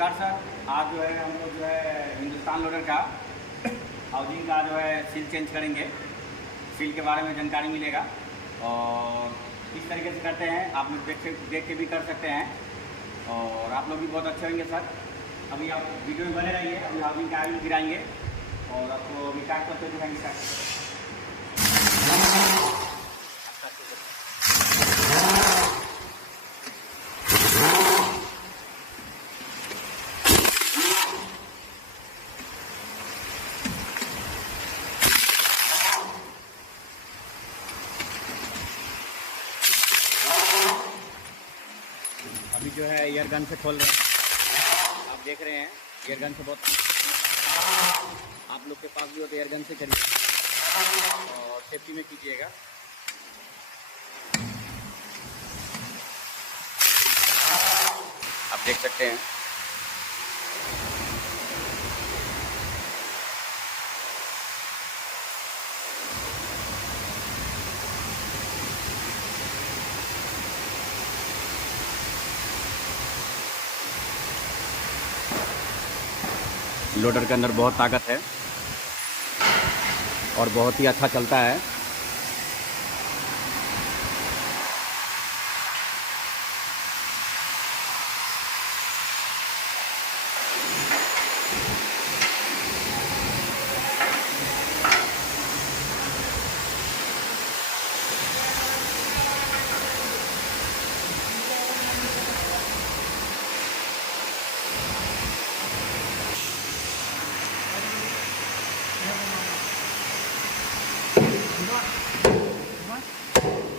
नमस्कार सर। आज जो है हम लोग जो है हिंदुस्तान लोडर का हाउसिंग का जो है सील चेंज करेंगे। सील के बारे में जानकारी मिलेगा और किस तरीके से करते हैं आप लोग देख के भी कर सकते हैं और आप लोग भी बहुत अच्छे होंगे सर। अभी आप वीडियो में बने रहिए। अभी हाउसिंग का आयल गिराएंगे और आपको अभी काट करते दिखाएंगे। अभी जो है एयर गन से खोल रहे हैं। आप देख रहे हैं एयर गन से बहुत आप लोग के पास भी हो तो एयर गन से करिए और सेफ्टी में कीजिएगा। आप देख सकते हैं लोडर के अंदर बहुत ताकत है और बहुत ही अच्छा चलता है।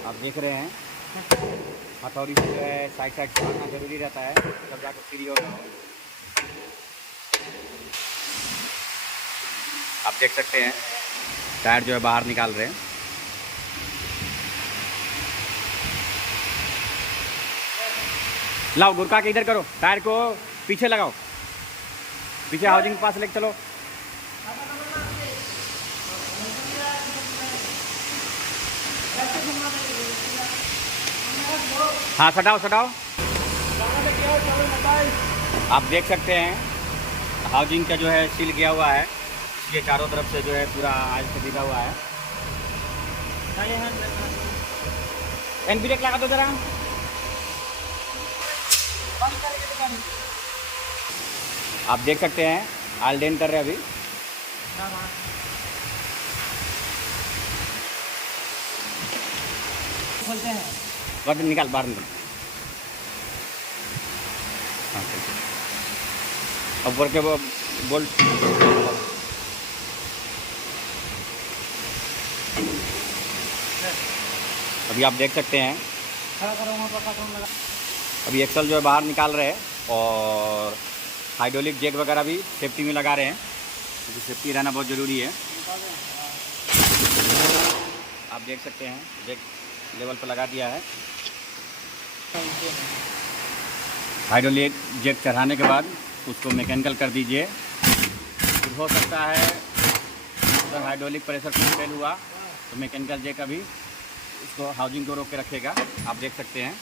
आप देख रहे हैं हथौड़ी से जो है साइड से मारना जरूरी रहता है तब जाकर फ्री होगा। आप देख सकते हैं टायर जो है बाहर निकाल रहे हैं। लाओ गुरका के इधर करो, टायर को पीछे लगाओ, पीछे हाउसिंग के पास लेके चलो। हाँ सटाओ सटाओ। आप देख सकते हैं हाउसिंग का जो है सील किया हुआ है। इसके चारों तरफ से जो है पूरा आज से बिगा हुआ है। एन ब्रेक लगा दो जरा। आप देख सकते हैं आल डेन कर रहे हैं अभी। खोलते हैं बटन निकाल बाहर निकाल। हाँ ऊपर के वो बोल्ट अभी आप देख सकते हैं अभी एक्सल जो है बाहर निकाल रहे हैं और हाइड्रोलिक जैक वगैरह भी सेफ्टी में लगा रहे हैं क्योंकि सेफ्टी रहना बहुत ज़रूरी है। आप देख सकते हैं जैक लेवल पर लगा दिया है। हाइड्रोलिक जैक चढ़ाने के बाद उसको मैकेनिकल कर दीजिए। फिर हो सकता है अगर हाइड्रोलिक प्रेशर फेल हुआ तो मैकेनिकल जैक अभी उसको हाउसिंग को रोक के रखेगा। आप देख सकते हैं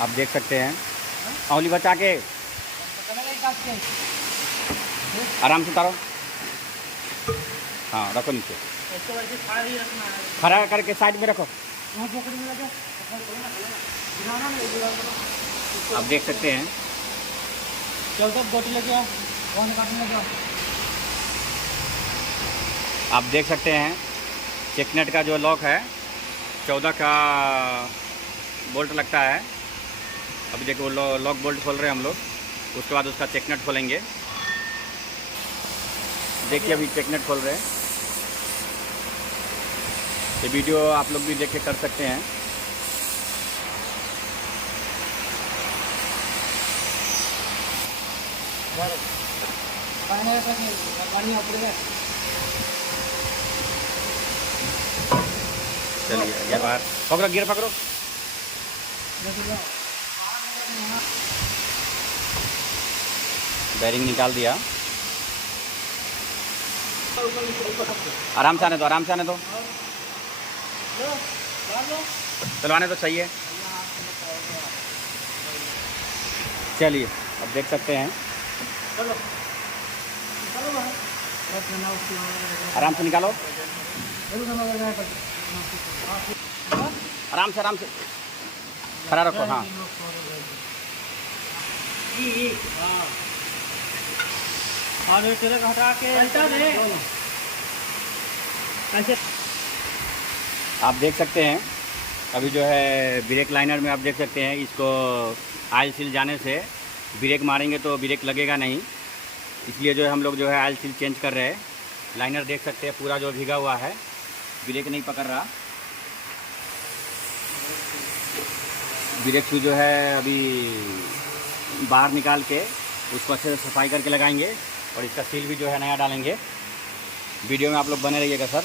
आप देख सकते हैं औली बचा के आराम से उतारो। हाँ रखो नीचे, खड़ा करके साइड में रखो। आप देख सकते हैं आप देख सकते हैं चेकनेट का जो लॉक है 14 का बोल्ट लगता है। अभी देखो लॉक बोल्ट खोल रहे हैं हम लोग, उसके बाद उसका चेकनेट खोलेंगे। देखिए अभी चेकनेट खोल रहे हैं। ये वीडियो आप लोग भी देख के कर सकते हैं। चलिए ये बाहर पकड़ो, गियर पकड़ो। बैरिंग निकाल दिया। आराम से आने दो, आराम से आने दो। चलो आने तो सही है। चलिए अब देख सकते हैं, चलो आराम से निकालो, आराम से खड़ा रखो। हाँ हटा के ऐसे आप देख सकते हैं अभी जो है ब्रेक लाइनर में आप देख सकते हैं, इसको ऑयल सील जाने से ब्रेक मारेंगे तो ब्रेक लगेगा नहीं, इसलिए जो है हम लोग जो है ऑयल सील चेंज कर रहे हैं। लाइनर देख सकते हैं पूरा जो भीगा हुआ है, ब्रेक नहीं पकड़ रहा। ब्रेक शू जो है अभी बाहर निकाल के उसको अच्छे से सफाई करके लगाएंगे और इसका सील भी जो है नया डालेंगे। वीडियो में आप लोग बने रहिएगा सर।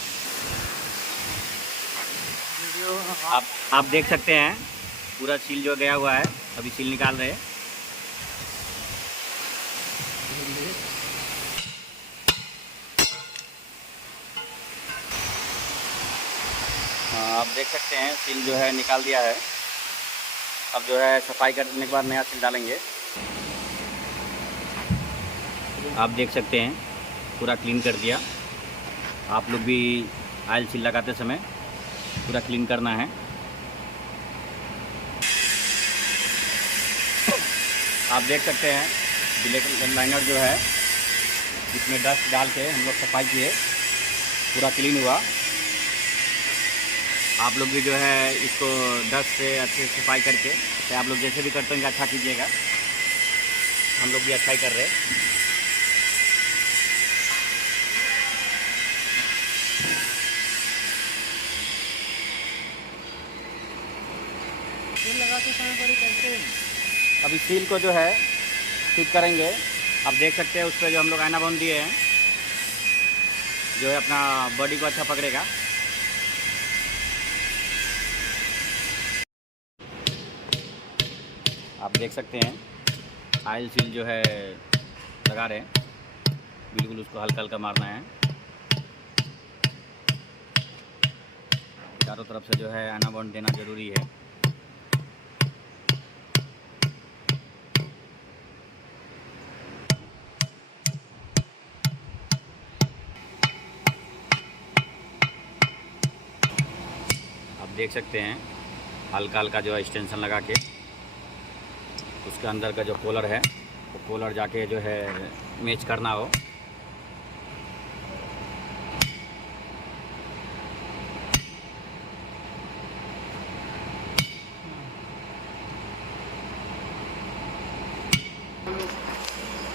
आप देख सकते हैं पूरा सील जो गया हुआ है, अभी सील निकाल रहे हैं। आप देख सकते हैं सील जो है निकाल दिया है। अब जो है सफाई करने के बाद नया सील डालेंगे। आप देख सकते हैं पूरा क्लीन कर दिया। आप लोग भी ऑयल सील लगाते समय पूरा क्लीन करना है। आप देख सकते हैं ब्रेक लाइनर जो है इसमें डस्ट डाल के हम लोग सफाई किए, पूरा क्लीन हुआ। आप लोग भी जो है इसको डस्ट से अच्छे से सफाई करके, तो आप लोग जैसे भी करते हैं अच्छा कीजिएगा। हम लोग भी अच्छा ही कर रहे हैं। लगाते समय बड़ी करते हैं। अभी सील को जो है फिट करेंगे। आप देख सकते हैं उस पर जो हम लोग आयना बांध दिए हैं, जो है अपना बॉडी को अच्छा पकड़ेगा। आप देख सकते हैं ऑयल सील जो है लगा रहे हैं, बिल्कुल उसको हल्का हल्का मारना है। चारों तरफ से जो है आयना बांध देना ज़रूरी है। आप देख सकते हैं हल्का हल्का जो है एक्सटेंशन लगा के उसके अंदर का जो कॉलर है वो कॉलर जाके जो है मैच करना हो।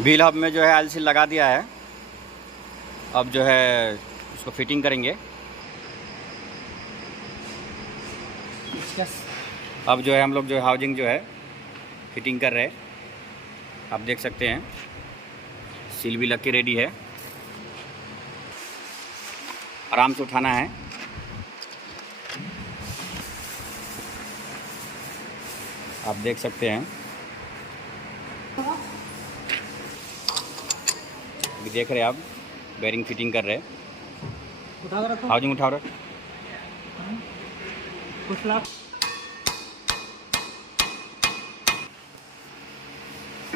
व्हील हब में जो है ऑयल सील लगा दिया है। अब जो है उसको फिटिंग करेंगे। अब जो है हम लोग जो है हाउसिंग जो है फिटिंग कर रहे हैं। आप देख सकते हैं सील भी लग के रेडी है। आराम से उठाना है। आप देख सकते हैं अभी देख रहे हैं आप बेरिंग फिटिंग कर रहे हैं। हाउसिंग उठाओ रख।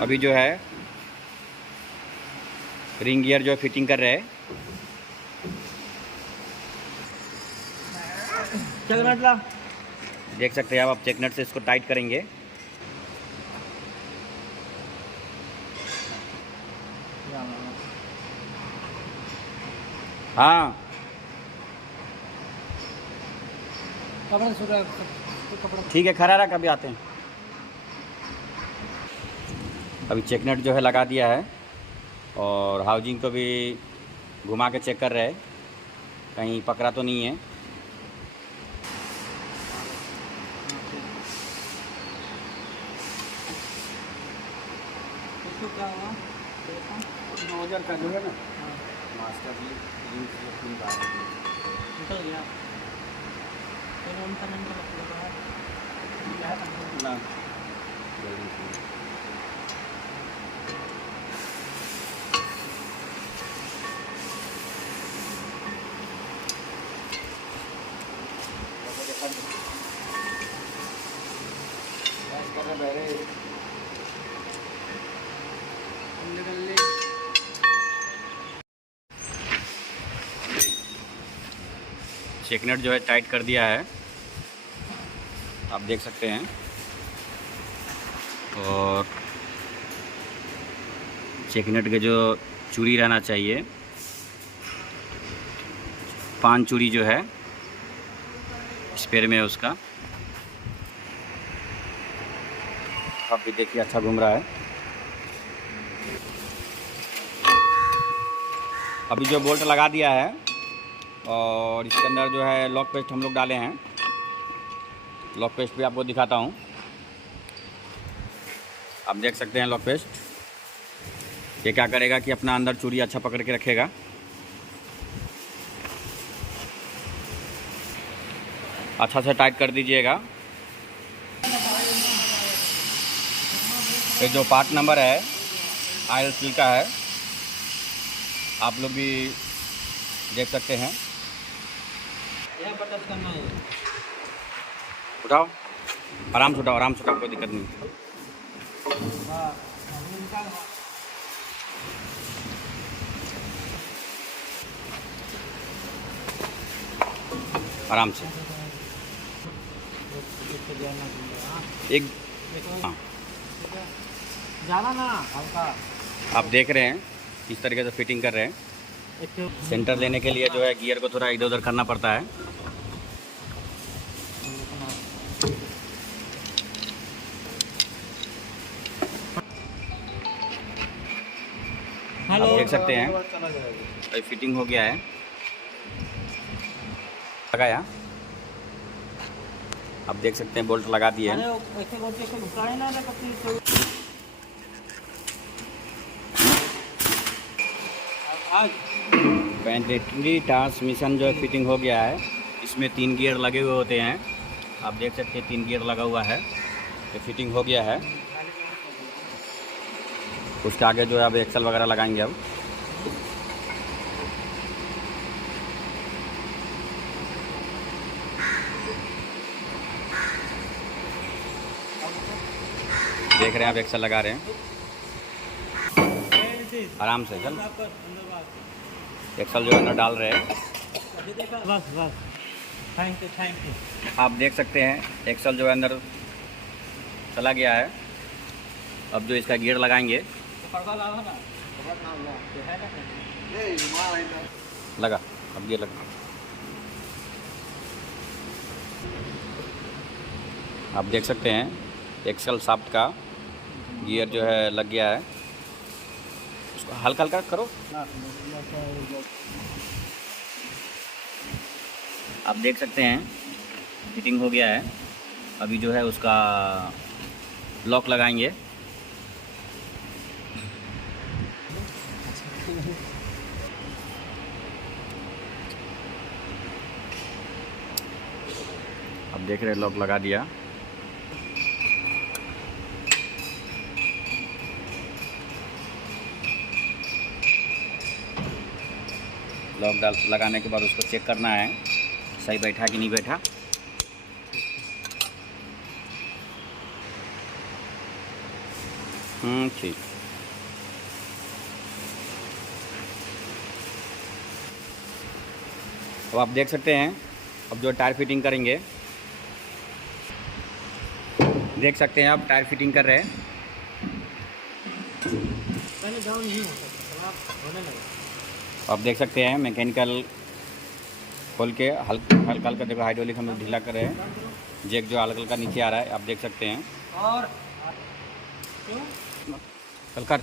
अभी जो है रिंग गियर जो है फिटिंग कर रहे हैं। देख सकते हैं आप चेक नट से इसको टाइट करेंगे। हाँ ठीक है, खड़ा रख, अभी आते हैं। अभी चेक नट जो है लगा दिया है और हाउसिंग को भी घुमा के चेक कर रहे हैं कहीं पकड़ा तो नहीं है। क्या हुआ? 2000 का जो है ना मास्टर निकल गया ना। चेक नट जो है टाइट कर दिया है, आप देख सकते हैं। और चेक नट के जो चूड़ी रहना चाहिए, 5 चूड़ी जो है स्पेयर में है उसका। आप भी देखिए अच्छा घूम रहा है। अभी जो बोल्ट लगा दिया है और इसके अंदर जो है लॉक पेस्ट हम लोग डाले हैं। लॉक पेस्ट भी आपको दिखाता हूँ, आप देख सकते हैं लॉक पेस्ट। ये क्या करेगा कि अपना अंदर चूड़ी अच्छा पकड़ के रखेगा। अच्छा से टाइट कर दीजिएगा। ये जो पार्ट नंबर है आयल सील का है, आप लोग भी देख सकते हैं। यह बटन करना है। उठाओ, आराम से उठाओ, कोई दिक्कत नहीं। हाँ, अभी निकाल। आराम से एक हाँ, ज़्यादा ना, हल्का। आप देख रहे हैं किस तरीके से फिटिंग कर रहे हैं। एक सेंटर लेने के लिए जो है गियर को थोड़ा इधर उधर करना पड़ता है। आप देख सकते हैं अभी फिटिंग हो गया है, लगाया। आप देख सकते हैं बोल्ट लगा दिए हैं। पेंटेटरी ट्रांसमिशन जो है फिटिंग हो गया है। इसमें 3 गियर लगे हुए होते हैं, आप देख सकते हैं 3 गियर लगा हुआ है। ये फिटिंग हो गया है। उसके आगे जो है अब एक्सल वगैरह लगाएंगे। अब देख रहे हैं आप एक्सल लगा रहे हैं। आराम से चल, एक्सल जो है अंदर डाल रहे हैं। बस बस, थैंक यू। आप देख सकते हैं एक्सल जो है अंदर चला गया है। अब जो इसका गियर लगाएंगे, लगा, अब गियर लगा। आप देख सकते हैं एक्सल शाफ्ट का गियर जो है लग गया है। उसको हल्का हल्का करो। आप देख सकते हैं फिटिंग हो गया है। अभी जो है उसका लॉक लगाएंगे। अब देख रहे हैं लॉक लगा दिया। लॉक लगाने के बाद उसको चेक करना है सही बैठा कि नहीं बैठा। ठीक। अब आप देख सकते हैं अब जो टायर फिटिंग करेंगे, देख सकते हैं आप टायर फिटिंग कर रहे हैं। पहले डाउन नहीं होता, होने लगा। आप देख सकते हैं मैकेनिकल खोल के हल्का हल्का देखो हाइड्रोलिक हम लोग ढीला कर रहे हैं। जैक जो हल्का हल्का नीचे आ रहा है, आप देख सकते हैं। और चल कर।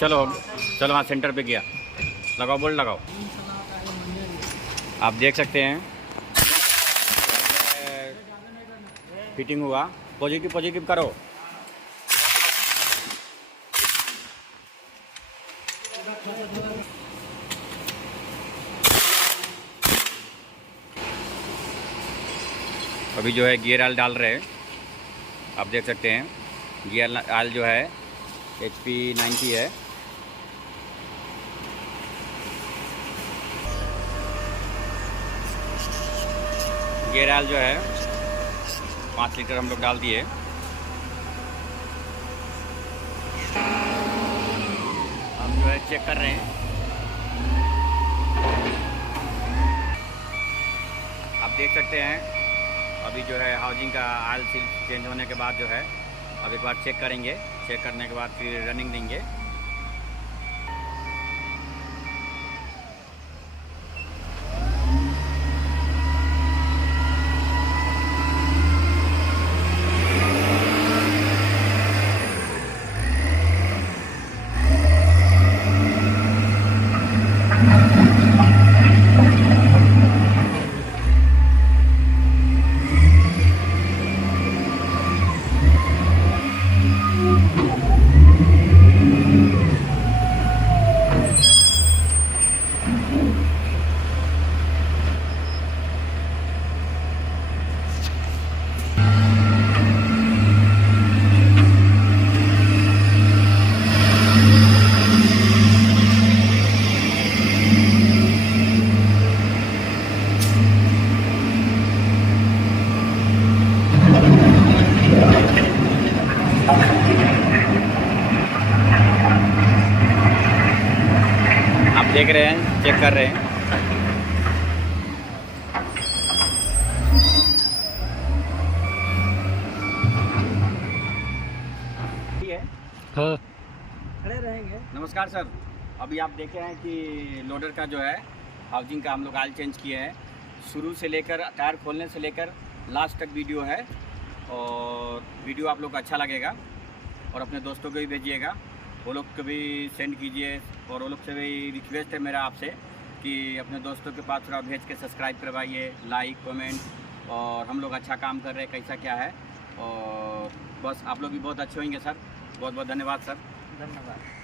चलो चलो, वहाँ सेंटर पे गया। लगाओ, बोल्ट लगाओ। आप देख सकते हैं फिटिंग हुआ। पॉजिटिव करो। अभी जो है गियर ऑयल डाल रहे हैं, आप देख सकते हैं। गियर ऑयल जो है HP 90 है। गेयर ऑयल जो है 5 लीटर हम लोग डाल दिए। हम जो है चेक कर रहे हैं। आप देख सकते हैं अभी जो है हाउसिंग का ऑयल सील चेंज होने के बाद जो है अब एक बार चेक करेंगे। चेक करने के बाद फिर रनिंग देंगे। आप देख रहे हैं, चेक कर रहे हैं। ठीक है, हाँ खड़े रहेंगे। नमस्कार सर। अभी आप देखे हैं कि लोडर का जो है हाउसिंग का हम लोग ऑयल चेंज किए हैं। शुरू से लेकर टायर खोलने से लेकर लास्ट तक वीडियो है और वीडियो आप लोग को अच्छा लगेगा और अपने दोस्तों को भी भेजिएगा, वो लोग को भी सेंड कीजिए। और वो लोग से भी रिक्वेस्ट है मेरा आपसे कि अपने दोस्तों के पास थोड़ा भेज के सब्सक्राइब करवाइए, लाइक कमेंट। और हम लोग अच्छा काम कर रहे हैं, कैसा क्या है। और बस आप लोग भी बहुत अच्छे होंगे सर। बहुत बहुत धन्यवाद सर। धन्यवाद।